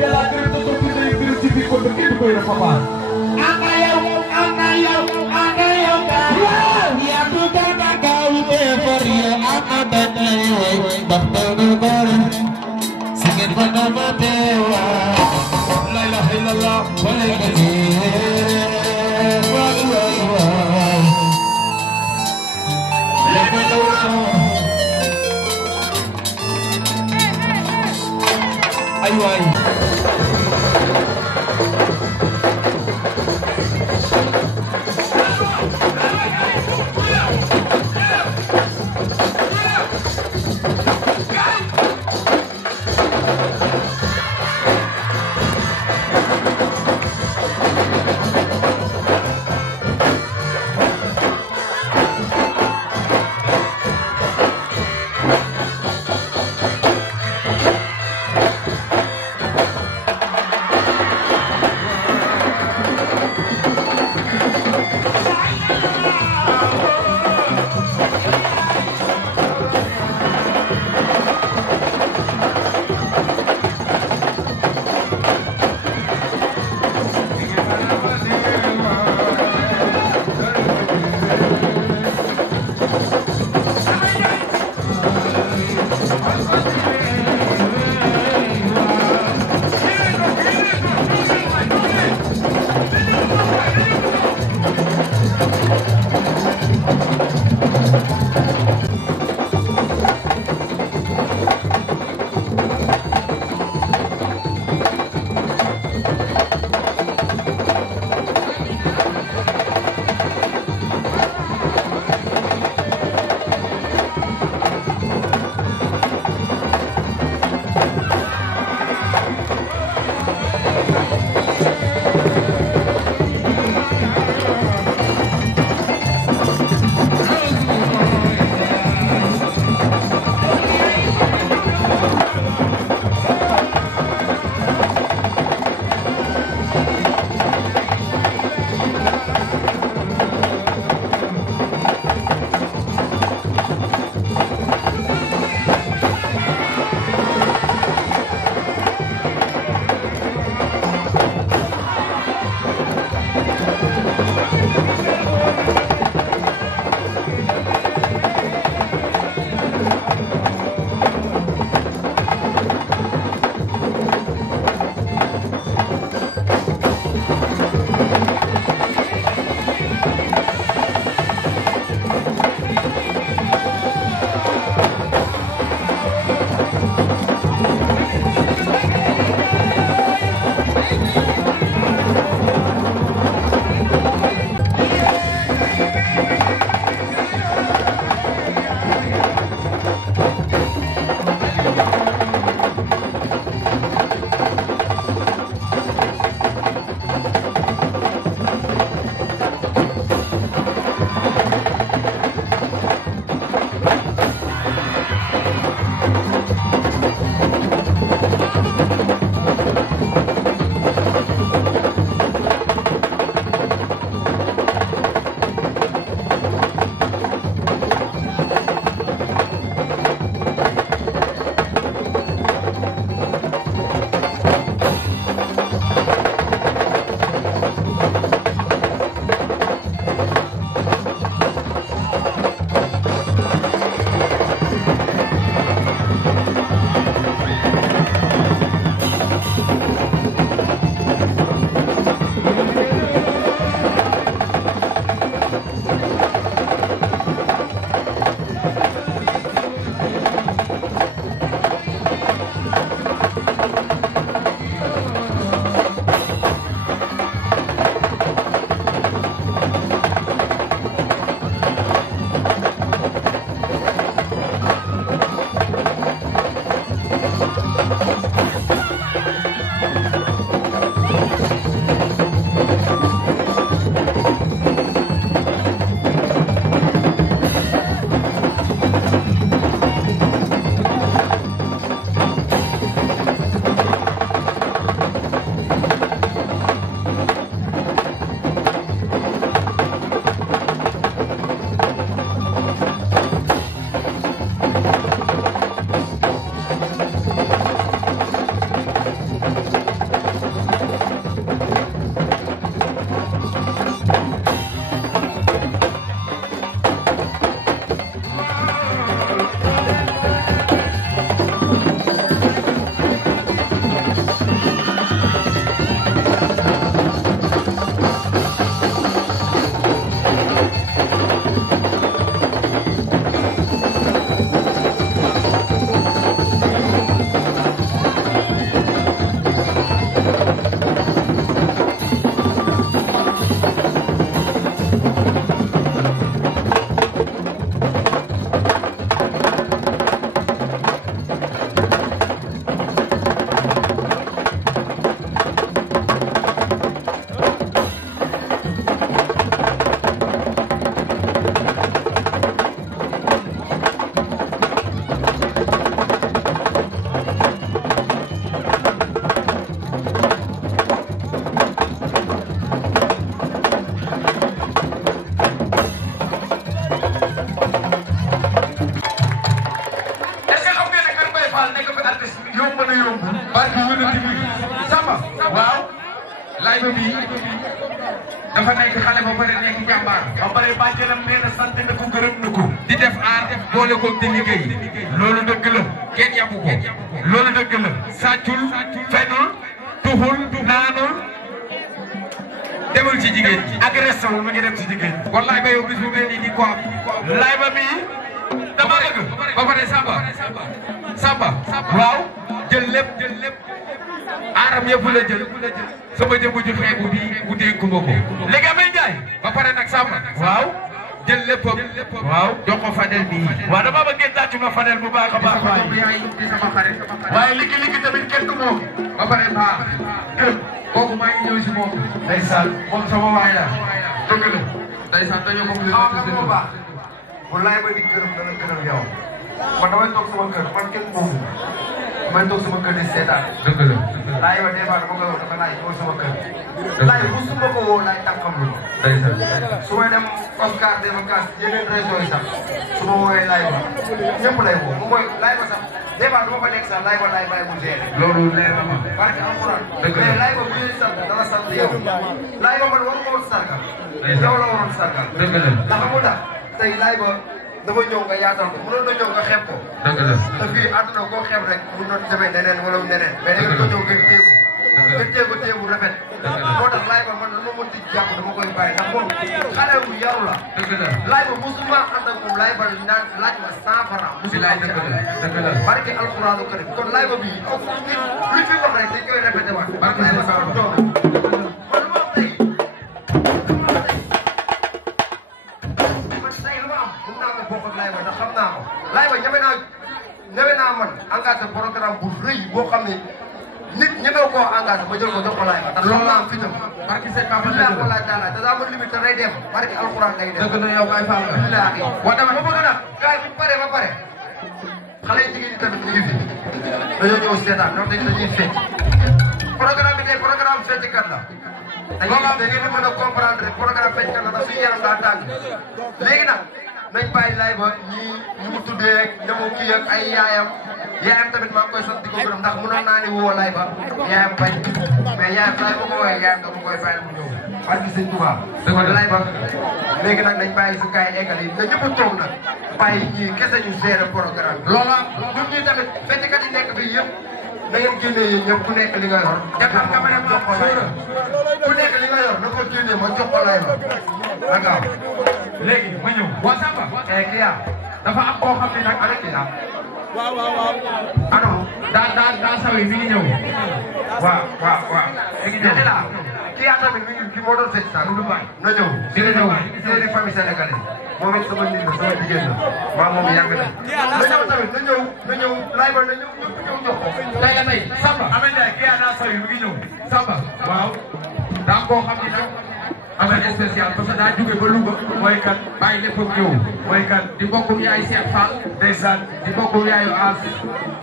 de la direction de l'université du Côte d'Ivoire, papa. La ilaha illallah wa la ilaha Fall nekk fi artiste yomb na yomb barke yonent bi Samba waaw Layba bi dafa nekk xale ba pare nekk jàmbaar ba pare bàjjenam nee na sant na ko gërëm na ko di def aar boole ko di liggéey loolu dëgg la kenn yabu ko loolu dëgg la sàccul fenul tuxul naanul demul ci jigéen ñi agressé wul mu ngi dem ci jigéen ñi kon Layba yow bis bu mel nii di ko am Layba mi dama bëgg ba pare Samba waaw jël lépp aaram yëpp la jël sama jëmbu ju xeebu bi bu dénk ma ko léegi amee Njaay ba pare nag Samba waaw jël léppam waaw jox ko Fadel bi waaw dama bëgg ngeen tàccu ma Fadel bu baax a baax waaye liggi tamit kenn du moom ba pare baax kooku maa ngi ñëw si moom ndeysaan moom sama waay la dëgg la ndeysaan dañoo ko bu baax bu Layba di gërëm dana gërëm yow man damay toog sama kër man kenn moomu damay toog sama kër di seetaan dëgg la Layba des fois dama koy wax dafa laaj ñëw sama kër laaj musuma ko woo laaj tànkam lu su may dem Oscar dema kaas yeneen région yi sax su ma woowee Layba ñëpp lay woo moom mooy Layba sax des fois dama fa nekk sax Layba laay bàyyi mu jeex loolu leer na ma parce que alxuraan mais Layba bu ñuy sant dama sant yow Layba man war ma woon sargal yow la waroon sargal dëgg la ndax amul tax tey Layba dafa ñëw nga yaatal ko mënoon na ñëw nga xeeb ko dëgg la te fii àdduna koo xeeb rek mun na demee neneen wala neneen mais da nga ko ñëw ngeen téegu ngeen téegu rafet moo tax Layba man lu ma mën di jàpp dama koy bàyyi ndax moom xale bu yaru la Layba musuma ànd ak moom Layba naan laaj ma 100 francs musuma dëgg la barke alxuraanu karim kon Layba bi lu fi wax rek dañ koy répété waat barke Layba sa toog man lu ma wax tey Layba ndax xam naa ko Layba ñeme naa man engagé programme bu rëy boo xam ne nit ñeme koo engagé ma jël ko jox ko Layba ndax loolu laa am fitam barki seen papa la wala taala te daa ma limite day dem barki alxuraan day dem dëgg na yow kay faal billahi wa dama ma bëgg nag gars yi bu paree ba pare xale yi jigéen ñi tamit ñu ngi fi dañoo ñëw seetaan ndax dañuy fecc programme bi tey programme fecckat la da ngeen di mën a comprendre rek programme fecckat la ndax suñu yaram daa tàng léegi nag nañ bàyyi Layba ñii ñu mu tuddee ak ñamu kii ak ay yaayam tamit maa ngi koy sant di ko gërëm ndax mënoon naa ni woo Layba yaayam bañ mais yaayam saa yu ma ko woowee yaayam dama koy bàyyi mu ñëw parce que sëñ Touba dëgg Layba léegi nag nañ bàyyi su gars yi eggal yi na ñëpp toog nag bàyyi ñii kese ñu gérer programme bi loola ñun ñii tamit fecckat yi nekk fii yëpp na ngeen génnee yéen ñëpp ku nekk li nga yor defar caméra jox ko Layba ku nekk li nga yor na ko génnee ma jox ko Layba d'accord léegi ma ñëw waa Samba kii dafa am koo xam ne nag avec kii waaw ano daa sawi mi ngi ñëw waaw mi ngi ñëw kii tamit mi ngi kii moo doon fekk sax lu baay na ñëw dina ñëw série famille sénégalaise moom it sama nit la sama jigéen la maa moom yàgg na ñëw tamit na ñëw Layba na ñëw jox ko tey la tey Samba amee Ndiaye kii daa sawi mi ngi ñëw Samba waaw daa koo xam ne nag affaire spéciale parce que daa jóge ba Louga mooy kan bàyyi lépp ak ñëw mooy kan di mbokkum yaay Cheikh Fall ndeysaan di mbokkum yaayu As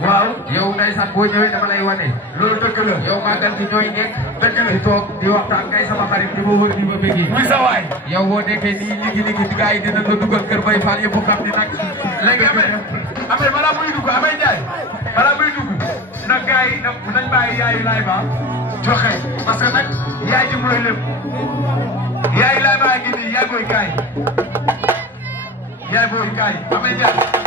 waaw yow ndeysaan boo ñëwee dama lay wane loolu dëgg la yow màggal gi ñooy nekk dëgg la di toog di waxtaan ngay sama xarit di ma wër di ma bëggee muy sa waay yow boo nekkee nii ligi di gars yi dina la dugal kër Baye Fall yëpp xam ni nag léegi amee balaa muy dugg amee Ndiaye balaa muy dugg nag gars yi nañ bàyyi yaayu Layba joxe parce que nag yaay ji mooy lépp yaay Layba ngi nii yaay booy kaay amee Ndiaye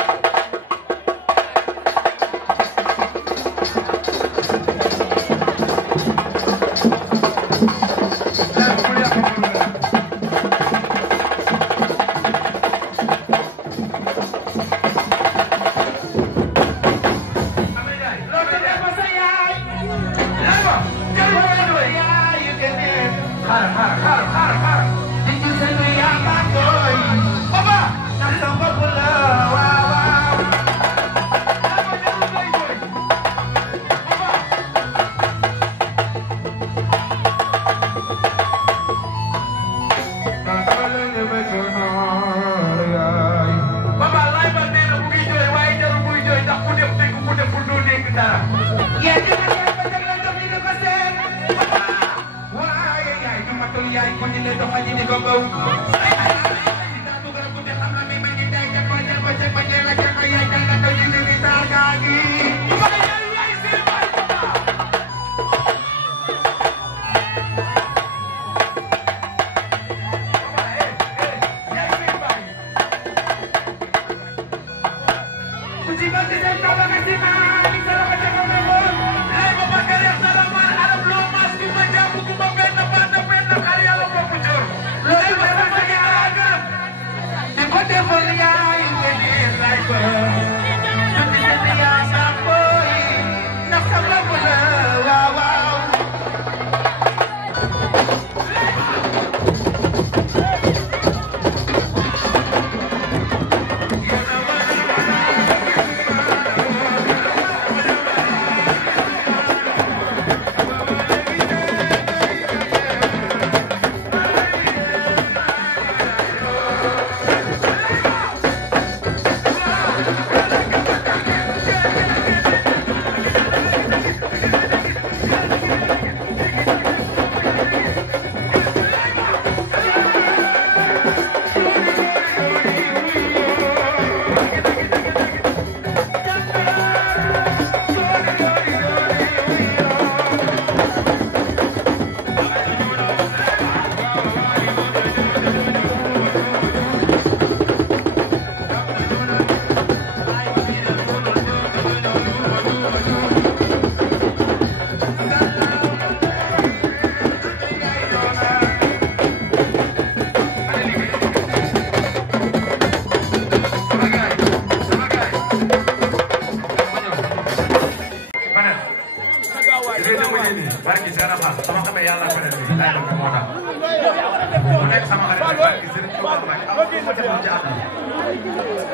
Bye.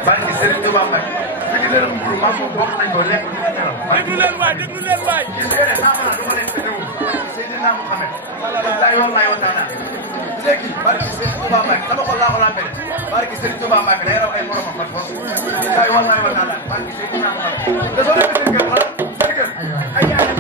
barki Serigne Touba Mbacké fekk leen mburu maa ko bokk nañ ko lekk ñu nelaw déglu leen waay gis nga ne sama du ma leen séddu Seydina Mouhamed lay wax lay waxtaan léegi barki Serigne Touba Mbacké sama xol laa ko lampé barki Serigne Touba Mbacké day raw ay moromam fat fos lay wax lay waxtaan barki Seydina Mouhamed da soo demee seen kër wala seen kër ay yaay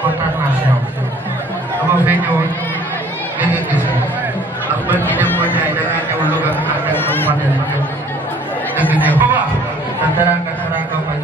kontaan naa si yow dama fay ñëwoon li nga gis ak bët yi dem mooy jaay da ngaa ñëw Louga ànd ak ñoom wane la dëgg ne baba te teraanga teraanga bañ